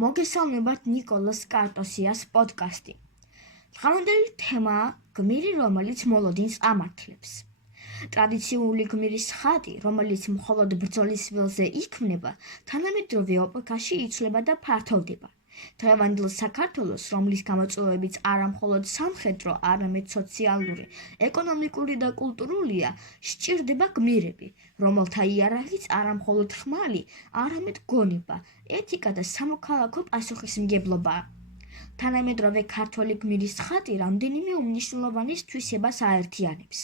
მოგესალმებათ ნიკოლას კარტოსიას პოდკასტი. დღევანდელი თემაა გმირი, რომელიც მოლოდინს ამართლებს. ტრადიციული გმირის ხატი, რომელიც მხოლოდ ბრძოლის ველზე იქმნება, თანამედროვე ეპოქაში იცვლება და ფართოვდება. დღევანდელ საქართველოს, რომლის გამოწვევებიც არა მხოლოდ სამხედრო, არამედ სოციალური, ეკონომიკური და კულტურულია, სჭირდება გმირები, რომელთა იარაღიც არა მხოლოდ ხმალი, არამედ გონება, ეთიკა და სამოქალაქო პასუხისმგებლობაა. თანამედროვე ქართველი გმირის ხატი რამდენიმე უმნიშვნელოვანი თვისებას აერთიანებს.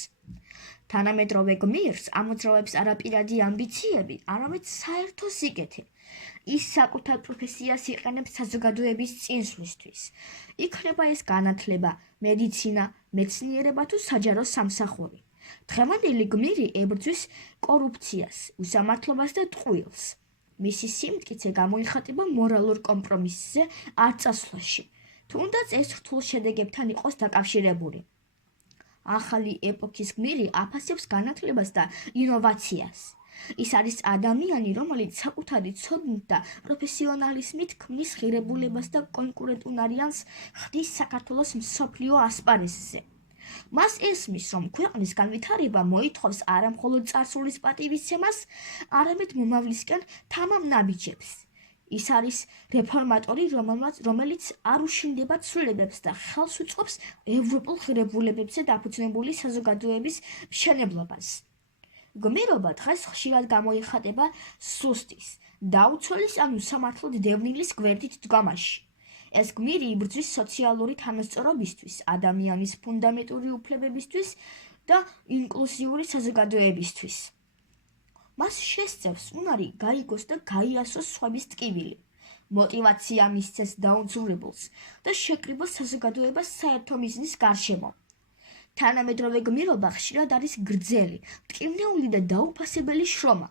თანამედროვე გმირს ამოძრავებს არა პირადი ამბიციები, არამედ საერთო სიკეთე. ის საკუთარ პროფესიას იყენებს საზოგადოების წინსვლისთვის. იქნება ეს განათლება, მედიცინა, მეცნიერება თუ საჯარო სამსახური. დღევანდელი გმირი ებრძვის კორუფციას, უსამართლობას და ტყუილს. მისი სიმტკიცე გამოიხატება მორალურ კომპრომისზე არ წასვლაში, თუნდაც ეს რთულ შედეგებთან იყოს დაკავშირებული. ახალი ეპოქის გმირი აფასებს განათლებას და ინოვაციას. ის არის ადამიანი, რომელიც საკუთარი ცოდნით და პროფესიონალიზმით ქმნის ღირებულებას და კონკურენტუნარიანს ხდის საქართველოს მსოფლიო ასპარეზზე. მას ესმის, რომ ქვეყნის განვითარება მოითხოვს არა მხოლოდ წარსულის პატივისცემას, არამედ მომავლისკენ თამამ ნაბიჯებს. ის არის რეფორმატორი, რომელიც არ უშინდება ცვლილებებს და ხელს უწყობს ევროპულ ღირებულებებზე დაფუძნებული საზოგადოების მშენებლობას. გმირობა დღეს ხშირად გამოიხატება სუსტის, დაუცველის ან უსამართლოდ დევნილის გვერდით დგამაში. ეს გმირი იბრძვის სოციალური თანასწორობისთვის, ადამიანის ფუნდამენტური უფლებებისთვის და ინკლუზიური საზოგადოებისთვის. მას შესწევს უნარი გაიგოს და გაიასოს სხვების ტკივილი, მოტივაცია მისცეს დაუნձურებულს და შეკრიბოს საზოგადოებას საერთო მიზნის გარშემო. თანამედროვე გმირობა ხშირად არის გრძელი, მტკივნეული და დაუფასებელი შრომა.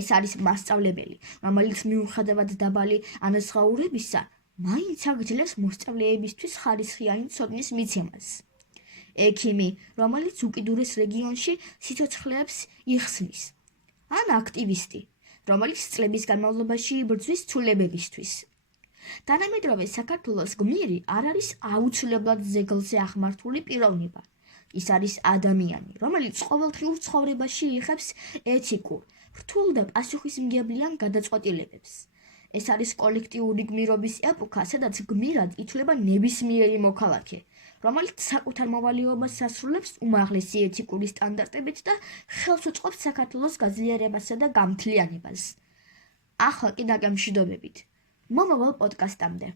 ეს არის მასწავლებელი, რომელიც მიუხედავად დაბალი ანაზღაურებისა, მაინც აგრძელებს მოსწავლეებისთვის ხარისხიანი ცოდნის მიცემას. ექიმი, რომელიც უკიდურეს რეგიონში სიცოცხლეებს იხსნის. ან აქტივისტი, რომელიც წლების განმავლობაში იბრძვის ცვლილებებისთვის. თანამედროვე საქართველოს გმირი არ არის აუცილებლად ძეგლზე აღმართული პიროვნება. ის არის ადამიანი, რომელიც ყოველდღიურ ცხოვრებაში იღებს ეთიკურ, რთულ და პასუხისმგებლიან გადაწყვეტილებებს. ეს არის კოლექტიური გმირობის ეპოქა, სადაც გმირად ითვლება ნებისმიერი მოქალაქე, რომელიც საკუთარ მოვალეობას ასრულებს უმაღლესი ეთიკური სტანდარტებით და ხელს უწყობს საქართველოს გაძლიერებასა და გამთლიანებას. ახლა კი დაგემშვიდობებით. მომავალ პოდკასტამდე.